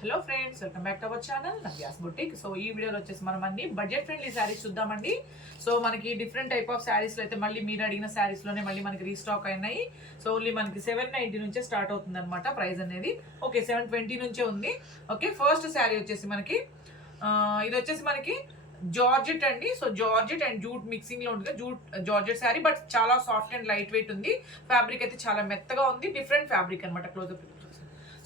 Hello friends, welcome back to our channel Navya's boutique. So ఈ వీడియోలో వచ్చేసి మనం అన్ని బడ్జెట్ ఫ్రెండ్లీ శారీస్ చూద్దామండి. సో మనకి డిఫరెంట్ టైప్ ఆఫ్ శారీస్లో అయితే మళ్ళీ మీరు అడిగిన శారీస్లోనే మళ్ళీ మనకి రీస్టాక్ అయినాయి. సో ఓన్లీ మనకి 790 నుంచే స్టార్ట్ అవుతుంది అనమాట ప్రైస్ అనేది. ఓకే, 720 నుంచే ఉంది. ఓకే, ఫస్ట్ శారీ వచ్చేసి మనకి ఇది వచ్చేసి మనకి జార్జెట్ అండి. So georgette and jute mixing లో ఉంటుంది. జార్జెట్ శారీ, బట్ చాలా సాఫ్ట్ అండ్ లైట్ వెయిట్ ఉంది. ఫ్యాబ్రిక్ అయితే చాలా మెత్తగా ఉంది. డిఫరెంట్ ఫ్యాబ్రిక్ అనమాట. క్లోజ్అప్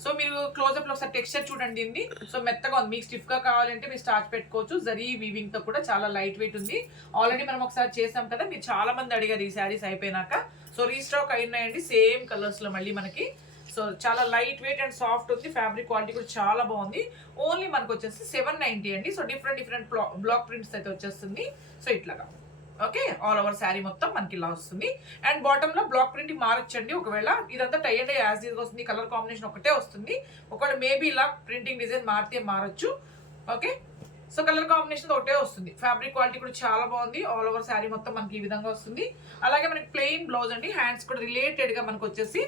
సో మీరు క్లోజ్అప్ లో ఒకసారి టెక్స్చర్ చూడండి. ఇది సో మెత్తగా ఉంది. మీకు స్టిఫ్ గా కావాలంటే మీరు స్టార్చ్ పెట్టుకోవచ్చు. జరీ వీవింగ్ తో కూడా చాలా లైట్ వెయిట్ ఉంది. ఆల్రెడీ మనం ఒకసారి చేసాం కదా, మీరు చాలా మంది అడిగారు ఈ శారీస్ అయిపోయినాక. సో రీస్టాక్ అయినాయండి సేమ్ కలర్స్ లో మళ్ళీ మనకి. సో చాలా లైట్ వెయిట్ అండ్ సాఫ్ట్ ఉంది. ఫ్యాబ్రిక్ క్వాలిటీ కూడా చాలా బాగుంది. ఓన్లీ మనకు వచ్చేసి 790 అండి. సో డిఫరెంట్ బ్లాక్ ప్రింట్స్ అయితే వచ్చేస్తుంది. సో ఇట్లాగా ఓకే, ఆల్ ఓవర్ శారీ మొత్తం మనకి ఇలా వస్తుంది. అండ్ బాటమ్ లో బ్లాక్ ప్రింట్ మారొచ్చండి. ఒకవేళ ఇదంతా టై అండ్ యాజ్ ఈజ్ వస్తుంది. కలర్ కాంబినేషన్ ఒకటే వస్తుంది. ఒకవేళ మేబీ ఇలా ప్రింటింగ్ డిజైన్ మారితే మారచ్చు. ఓకే, సో కలర్ కాంబినేషన్ ఒకటే వస్తుంది. ఫ్యాబ్రిక్ క్వాలిటీ కూడా చాలా బాగుంది. ఆల్ ఓవర్ శారీ మొత్తం మనకి ఈ విధంగా వస్తుంది. అలాగే మనకి ప్లెయిన్ బ్లౌజ్ అండి. హ్యాండ్స్ కూడా రిలేటెడ్ గా మనకు వచ్చేసి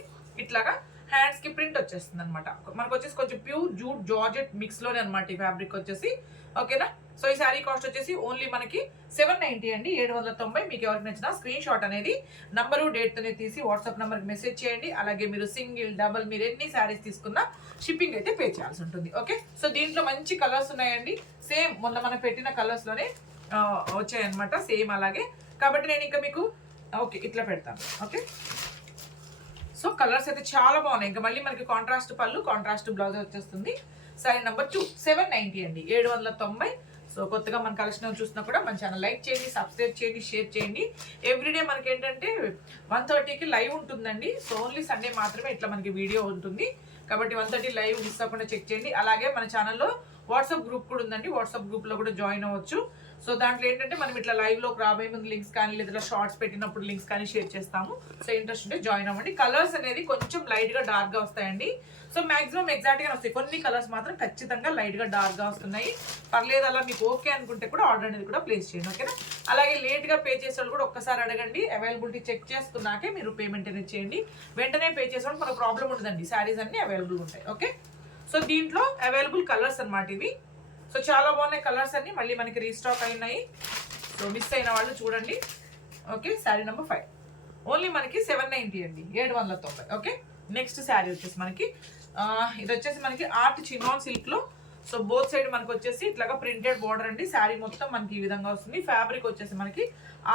ఇట్లాగా హ్యాండ్స్ కి ప్రింట్ వచ్చేస్తుంది అనమాట. మనకు వచ్చేసి కొంచెం ప్యూర్ జూట్ జార్జెట్ మిక్స్ లోనే అనమాట ఈ ఫ్యాబ్రిక్ వచ్చేసి. ఓకేనా, సో ఈ శారీ కాస్ట్ వచ్చేసి ఓన్లీ మనకి 790 అండి, 790. మీకు ఎవరికి నచ్చినా స్క్రీన్ షాట్ అనేది నంబరు డేట్ అనేది తీసి వాట్సాప్ నెంబర్కి మెసేజ్ చేయండి. అలాగే మీరు సింగిల్ డబుల్ మీరు ఎన్ని శారీస్ తీసుకున్నా షిప్పింగ్ అయితే పే చేయాల్సి ఉంటుంది. ఓకే, సో దీంట్లో మంచి కలర్స్ ఉన్నాయండి. సేమ్ మొన్న మనం పెట్టిన కలర్స్ లోనే వచ్చాయన్నమాట. సేమ్ అలాగే కాబట్టి నేను ఇంకా మీకు ఓకే ఇట్లా పెడతాను. ఓకే, సో కలర్స్ అయితే చాలా బాగున్నాయి. ఇంకా మళ్ళీ మనకి కాంట్రాస్ట్ పళ్ళు, కాంట్రాస్ట్ బ్లౌజ్ వచ్చేస్తుంది. శారీ నెంబర్ 2 790 అండి, 790. సో కొత్తగా మన కలెక్షన్ చూసినా కూడా మన ఛానల్ లైక్ చేయండి, సబ్స్క్రైబ్ చేయండి, షేర్ చేయండి. ఎవ్రీడే మనకి ఏంటంటే 1:30కి లైవ్ ఉంటుందండి. సో ఓన్లీ సండే మాత్రమే ఇట్లా మనకి వీడియో ఉంటుంది. కాబట్టి 1:30 లైవ్ మిస్ అవ్వకుండా చెక్ చేయండి. అలాగే మన ఛానల్లో వాట్సాప్ గ్రూప్ కూడా ఉందండి. వాట్సాప్ గ్రూప్ లో కూడా జాయిన్ అవ్వచ్చు. సో దాంట్లో ఏంటంటే మనం ఇట్లా లైవ్ లోకి రాబోయే ముందు లింక్స్ కానీ లేదా షార్ట్స్ పెట్టినప్పుడు లింక్స్ కానీ షేర్ చేస్తాము. సో ఇంట్రెస్ట్ ఉంటే జాయిన్ అవ్వండి. కలర్స్ అనేది కొంచెం లైట్ గా డార్క్ గా వస్తాయండి. సో మాక్సిమం ఎగ్జాక్ట్ గా వస్తాయి. కొన్ని కలర్స్ మాత్రం ఖచ్చితంగా లైట్ గా డార్క్ గా వస్తున్నాయి. పర్లేదు, అలా మీకు ఓకే అనుకుంటే కూడా ఆర్డర్ అనేది కూడా ప్లేస్ చేయండి. ఓకేనా, అలాగే లేట్ గా పే చేసే వాళ్ళు కూడా ఒక్కసారి అడగండి. అవైలబిలిటీ చెక్ చేసుకున్నాకే మీరు పేమెంట్ అనేది చేయండి. వెంటనే పే చేసే మనకు ప్రాబ్లం ఉండదండి. శారీస్ అన్ని అవైలబుల్ ఉంటాయి. ఓకే, సో దీంట్లో అవైలబుల్ కలర్స్ అన్నమాట ఇవి. సో చాలా బాగున్నాయి కలర్స్ అన్ని, మళ్ళీ మనకి రీస్టాక్ అయినాయి. సో మిస్ అయిన వాళ్ళు చూడండి. ఓకే, శారీ నెంబర్ 5 ఓన్లీ మనకి 790 అండి, 790. ఓకే, నెక్స్ట్ శారీ వచ్చేసి మనకి ఇది వచ్చేసి మనకి ఆర్ట్ చినాన్ సిల్క్ లో. సో బోత్ సైడ్ మనకి వచ్చేసి ఇట్లాగా ప్రింటెడ్ బోర్డర్ అండి. శారీ మొత్తం మనకి ఈ విధంగా వస్తుంది. ఫ్యాబ్రిక్ వచ్చేసి మనకి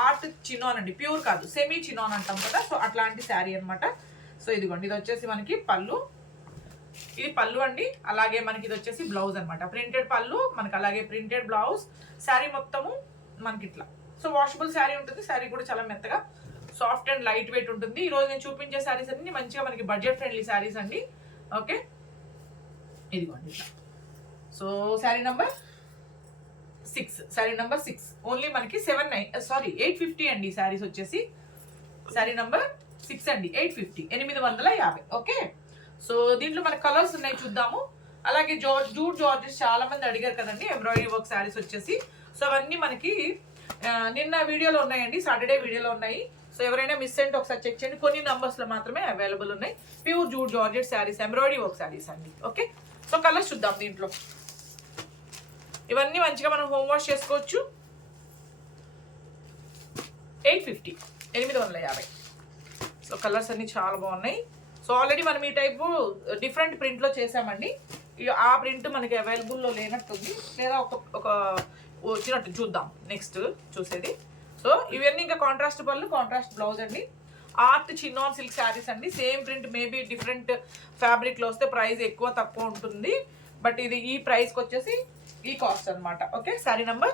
ఆర్ట్ చినాన్ అండి, ప్యూర్ కాదు, సెమీ చినాన్ అంటాం కదా. సో అట్లాంటి శారీ అనమాట. సో ఇదిగోండి, ఇది వచ్చేసి మనకి పళ్ళు, ఇది పళ్ళు అండి. అలాగే మనకి ఇది వచ్చేసి బ్లౌజ్ అనమాట. ప్రింటెడ్ పళ్ళు మనకి, అలాగే ప్రింటెడ్ బ్లౌజ్. శారీ మొత్తము మనకి ఇట్లా. సో వాషబుల్ శారీ ఉంటుంది. శారీ కూడా చాలా మెత్తగా సాఫ్ట్ అండ్ లైట్ వెయిట్ ఉంటుంది. ఈ రోజు నేను చూపించే శారీస్ అన్ని మంచిగా మనకి బడ్జెట్ ఫ్రెండ్లీ శారీస్ అండి. ఓకే, ఇదిగోండి ఇట్లా. So sari number 6, sari number 6 only మనకి 850 అండి. శారీస్ వచ్చేసి శారీ నెంబర్ 6 అండి, 850, 850. ఓకే, సో దీంట్లో మన కలర్స్ ఉన్నాయి చూద్దాము. అలాగే జూట్ జార్జెస్ చాలా మంది అడిగారు కదండి, ఎంబ్రాయిడరీ వర్క్ శారీస్ వచ్చేసి. సో అవన్నీ మనకి నిన్న వీడియోలో ఉన్నాయండి, సాటర్డే వీడియోలో ఉన్నాయి. సో ఎవరైనా మిస్ అంటే ఒకసారి చెక్ చేయండి. కొన్ని నంబర్స్ లో మాత్రమే అవైలబుల్ ఉన్నాయి. Pure jute georgette sarees, embroidery work sarees అండి. ఓకే, సో కలర్స్ చూద్దాం దీంట్లో. ఇవన్నీ మంచిగా మనం హోమ్ వాష్ చేసుకోవచ్చు. 850, 850. సో కలర్స్ అన్ని చాలా బాగున్నాయి. సో ఆల్రెడీ మనం ఈ టైపు డిఫరెంట్ ప్రింట్లో చేసామండి. ఆ ప్రింట్ మనకి అవైలబుల్లో లేనట్టుంది, లేదా ఒక వచ్చినట్టు చూద్దాం నెక్స్ట్ చూసేది. సో ఇవన్నీ ఇంకా కాంట్రాస్ట్ పళ్ళు, కాంట్రాస్ట్ బ్లౌజ్ అండి. ఆర్ట్ చిన్నాన్ సిల్క్ శారీస్ అండి. సేమ్ ప్రింట్ మేబీ డిఫరెంట్ ఫ్యాబ్రిక్లో వస్తే ప్రైస్ ఎక్కువ తక్కువ ఉంటుంది. బట్ ఇది ఈ ప్రైస్కి వచ్చేసి ఈ కాస్ట్ అనమాట. Okay, sari number.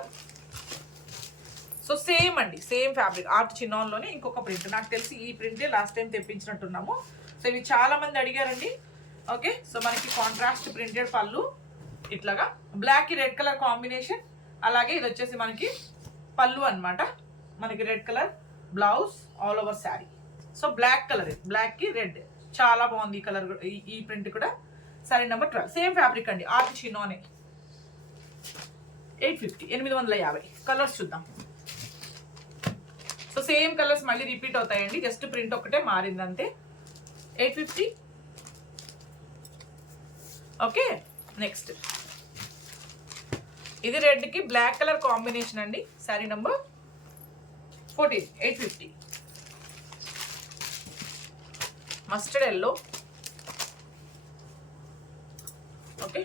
So same అండి, సేమ్ ఫ్యాబ్రిక్ ఆర్ట్ చిన్నాన్లోనే ఇంకొక ప్రింట్. నాకు తెలిసి ఈ ప్రింటే లాస్ట్ టైం తెప్పించినట్టున్నాము. సో ఇవి చాలా మంది అడిగారండి. ఓకే, సో మనకి కాంట్రాస్ట్ ప్రింటెడ్ పళ్ళు, ఇట్లాగా బ్లాక్ కి రెడ్ కలర్ కాంబినేషన్. అలాగే ఇది వచ్చేసి మనకి పళ్ళు అనమాట. మనకి red colour blouse, all over sari. So black colour, black కి రెడ్, చాలా బాగుంది ఈ కలర్, ఈ ప్రింట్ కూడా. శారీ నెంబర్ 12 సేమ్ ఫ్యాబ్రిక్ అండి, ఆర్ట్ చినోనే. 850, 850. కలర్స్ చూద్దాం. సో సేమ్ కలర్స్ మళ్ళీ రిపీట్ అవుతాయండి, జస్ట్ ప్రింట్ ఒకటే మారింది అంతే. 850. ఓకే, నెక్స్ట్ ఇది రెడ్కి బ్లాక్ కలర్ కాంబినేషన్ అండి. Sari number 14, 850. Mustard yellow. Okay,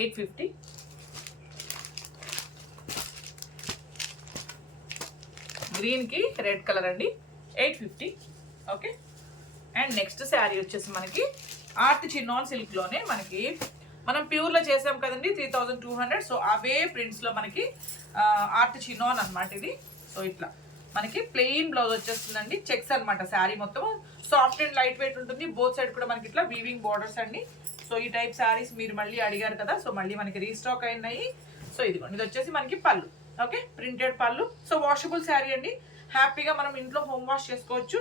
$850. గ్రీన్కి రెడ్ కలర్ అండి, 850. ఓకే, అండ్ నెక్స్ట్ శారీ వచ్చేసి మనకి ఆర్ట్ చిన్నాన్ సిల్క్లోనే మనకి మనం ప్యూర్లో చేసాం కదండి 3200. సో అవే ప్రింట్స్లో మనకి ఆర్ట్ చిన్నాన్ అనమాట ఇది. సో ఇట్లా మనకి ప్లెయిన్ బ్లౌజ్ వచ్చేస్తుందండి, చెక్స్ అనమాట. శారీ మొత్తం సాఫ్ట్ అండ్ లైట్ వెయిట్ ఉంటుంది. బోత్ సైడ్ కూడా మనకి ఇట్లా వీవింగ్ బార్డర్స్ అండి. సో ఈ టైప్ శారీస్ మీరు మళ్ళీ అడిగారు కదా, సో మళ్ళీ మనకి రీస్టాక్ అయినాయి. సో ఇదిగోండి, ఇది వచ్చేసి మనకి pallu. Okay, printed pallu. So washable saree అండి, హ్యాపీగా మనం ఇంట్లో హోమ్ వాష్ చేసుకోవచ్చు.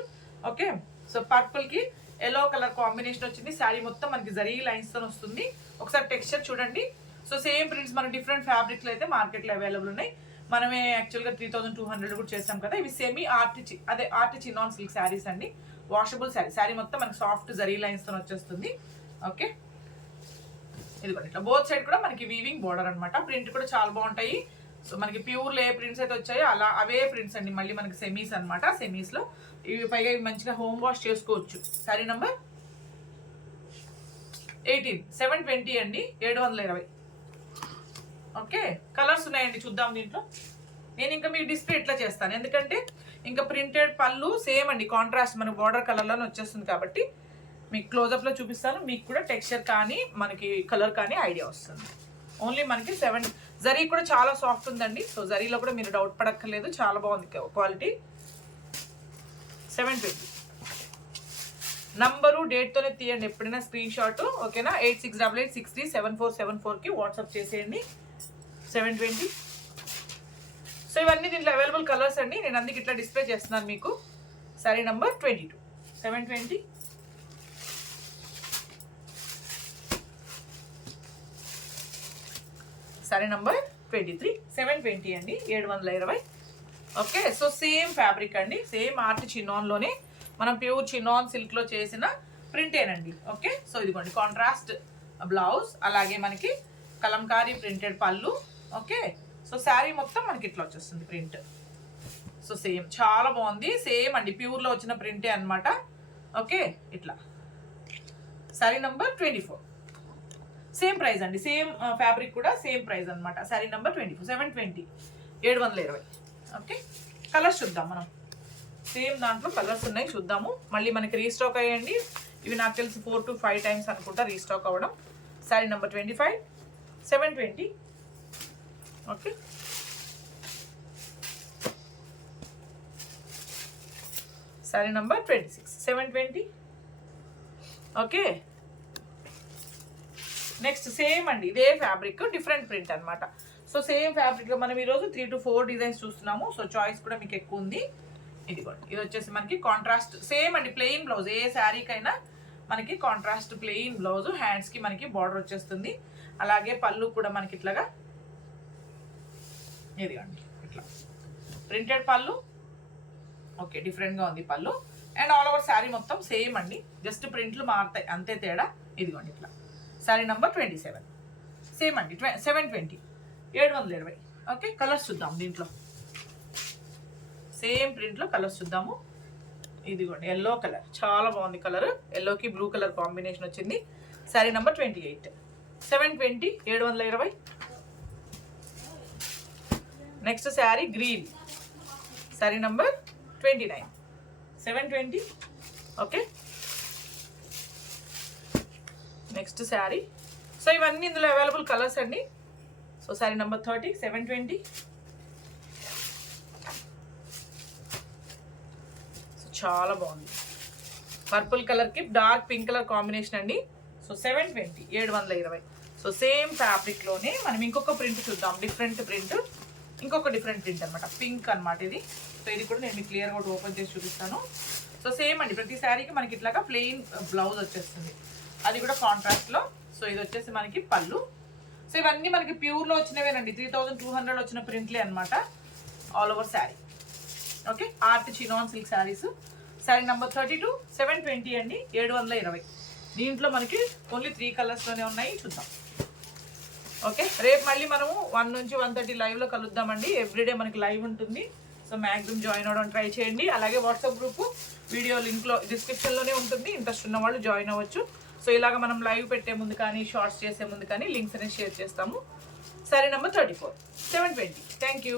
ఓకే, సో పర్పుల్కి ఎల్లో కలర్ కాంబినేషన్ వచ్చింది. శారీ మొత్తం మనకి జరీ లైన్స్తో వస్తుంది. ఒకసారి టెక్స్చర్ చూడండి. సో సేమ్ ప్రింట్స్ మన డిఫరెంట్ ఫ్యాబ్రిక్లో అయితే మార్కెట్లో అవైలబుల్ ఉన్నాయి. మనమే యాక్చువల్గా 3200 కూడా చేస్తాం కదా. ఇవి semi art chinon silk saris అండి, వాషబుల్ శారీ. శారీ మొత్తం మనకి సాఫ్ట్ జరీ లైన్స్తో వచ్చేస్తుంది. ఓకే, ఇది కూడా ఇట్లా బోత్ సైడ్ కూడా మనకి వీవింగ్ బోర్డర్ అనమాట. ప్రింట్ కూడా చాలా బాగుంటాయి. సో మనకి ప్యూర్లో ఏ ప్రింట్స్ అయితే వచ్చాయో అలా అవే ప్రింట్స్ అండి. మళ్ళీ మనకి సెమీస్ అనమాట. సెమీస్లో ఇవి పైగా ఇవి మంచిగా హోమ్ వాష్ చేసుకోవచ్చు. శారీ నంబర్ 18, 720 అండి, 720. ఓకే, కలర్స్ ఉన్నాయండి, చూద్దాం దీంట్లో. నేను ఇంకా మీ డిస్ప్లే ఇట్లా చేస్తాను, ఎందుకంటే ఇంకా ప్రింటెడ్ పళ్ళు సేమ్ అండి, కాంట్రాస్ట్ మనకి బార్డర్ కలర్లోనే వచ్చేస్తుంది కాబట్టి మీకు క్లోజప్లో చూపిస్తాను. మీకు కూడా టెక్స్చర్ కానీ మనకి కలర్ కానీ ఐడియా వస్తుంది. ఓన్లీ మనకి 7 జరీ కూడా చాలా సాఫ్ట్ ఉందండి. సో జరీలో కూడా మీరు డౌట్ పడక్కర్లేదు, చాలా బాగుంది క్వాలిటీ. 720 నంబరు డేట్తోనే తీయండి ఎప్పుడైనా స్క్రీన్ షాట్. ఓకేనా, 8688637474కి వాట్సాప్ చేసేయండి. 720. సో ఇవన్నీ దీంట్లో అవైలబుల్ కలర్స్ అండి, నేను అందుకు ఇట్లా డిస్ప్లే చేస్తున్నాను మీకు. శారీ నంబర్ 22, 720. శారీ నంబర్ 23, 720 అండి, 720. ఓకే, సో సేమ్ ఫ్యాబ్రిక్ అండి, సేమ్ ఆర్ట్ చిన్నాన్లోనే మనం ప్యూర్ చిన్నాన్ సిల్క్లో చేసిన ప్రింటేనండి. ఓకే, సో ఇదిగోండి కాంట్రాస్ట్ బ్లౌజ్, అలాగే మనకి కలంకారీ ప్రింటెడ్ పళ్ళు. ఓకే, సో శారీ మొత్తం మనకి ఇట్లా వచ్చేస్తుంది ప్రింట్. సో సేమ్ చాలా బాగుంది, సేమ్ అండి ప్యూర్లో వచ్చిన ప్రింటే అనమాట. ఓకే, ఇట్లా శారీ నంబర్ 24, సేమ్ ప్రైస్ అండి, సేమ్ ఫ్యాబ్రిక్ కూడా సేమ్ ప్రైస్ అనమాట. శారీ నెంబర్ 24, 720, 720. ఓకే, కలర్స్ చూద్దాం మనం. సేమ్ దాంట్లో కలర్స్ ఉన్నాయి, చూద్దాము. మళ్ళీ మనకి రీస్టాక్ అయ్యండి. ఇవి నాకు తెలిసి 4 to 5 టైమ్స్ అనుకుంటా రీస్టాక్ అవ్వడం. Sari number 25, 720. Okay, sari number 26, 720. Okay, next same అండి, ఇదే ఫ్యాబ్రిక్ డిఫరెంట్ ప్రింట్ అనమాట. సో సేమ్ ఫ్యాబ్రిక్లో మనం ఈరోజు 3 to 4 డిజైన్స్ చూస్తున్నాము. సో చాయిస్ కూడా మీకు ఎక్కువ ఉంది. ఇదిగోండి, ఇది వచ్చేసి మనకి కాంట్రాస్ట్ సేమ్ అండి, ప్లెయిన్ బ్లౌజ్. ఏ శారీకైనా మనకి కాంట్రాస్ట్ ప్లెయిన్ బ్లౌజ్, హ్యాండ్స్కి మనకి బార్డర్ వచ్చేస్తుంది. అలాగే పళ్ళు కూడా మనకి ఇట్లాగా ఇదిగోండి ఇట్లా ప్రింటెడ్ పళ్ళు. ఓకే, డిఫరెంట్గా ఉంది పళ్ళు. అండ్ ఆల్ ఓవర్ శారీ మొత్తం సేమ్ అండి, జస్ట్ ప్రింట్లు మారుతాయి అంతే తేడా. ఇదిగోండి ఇట్లా శారీ నెంబర్ 27, సేమ్ అండి, 720, 720. ఓకే, కలర్స్ చూద్దాం దీంట్లో. సేమ్ ప్రింట్లో కలర్స్ చూద్దాము. ఇదిగోండి ఎల్లో కలర్, చాలా బాగుంది కలర్. ఎల్లోకి బ్లూ కలర్ కాంబినేషన్ వచ్చింది. Sari number 28, 720, 720. Next sari green, sari number 29, 720. Okay, next sari. So ఇవన్నీ ఇందులో అవైలబుల్ కలర్స్ అండి. So sari number 30, 720. సో చాలా బాగుంది, పర్పుల్ కలర్కి డార్క్ పింక్ కలర్ కాంబినేషన్ అండి. సో 720, 720. సో సేమ్ ఫ్యాబ్రిక్లోనే మనం ఇంకొక ప్రింట్ చూద్దాం, డిఫరెంట్ ప్రింట్, ఇంకొక డిఫరెంట్ ప్రింట్ అనమాట, పింక్ అనమాట ఇది. సో ఇది కూడా నేను మీకు క్లియర్గా ఒకటి ఓపెన్ చేసి చూపిస్తాను. సో సేమ్ అండి, ప్రతి శారీకి మనకి ఇట్లాగా ప్లెయిన్ బ్లౌజ్ వచ్చేస్తుంది, అది కూడా కాంట్రాస్ట్లో. సో ఇది వచ్చేసి మనకి పళ్ళు. సో ఇవన్నీ మనకి ప్యూర్లో వచ్చినవేనండి, 3200 వచ్చిన ప్రింట్లే అనమాట, all over sari. Okay, art chinon silk saris. Sari number 32 720 అండి, 720. దీంట్లో మనకి ఓన్లీ 3 కలర్స్లోనే ఉన్నాయి, చూద్దాం. ఓకే, రేపు మళ్ళీ మనము 1 నుంచి 1:30 లైవ్లో కలుద్దామండి. ఎవ్రీడే మనకి లైవ్ ఉంటుంది. సో మ్యాక్సిమం జాయిన్ అవ్వడం ట్రై చేయండి. అలాగే వాట్సాప్ గ్రూప్ వీడియో లింక్లో డిస్క్రిప్షన్లోనే ఉంటుంది, ఇంట్రెస్ట్ ఉన్న వాళ్ళు జాయిన్ అవ్వచ్చు. సో ఇలాగ మనం లైవ్ పెట్టే ముందు కానీ షార్ట్స్ చేసే ముందు కానీ లింక్స్ అనేది షేర్ చేస్తాము. శారీ నెంబర్ 34 720. Thank you.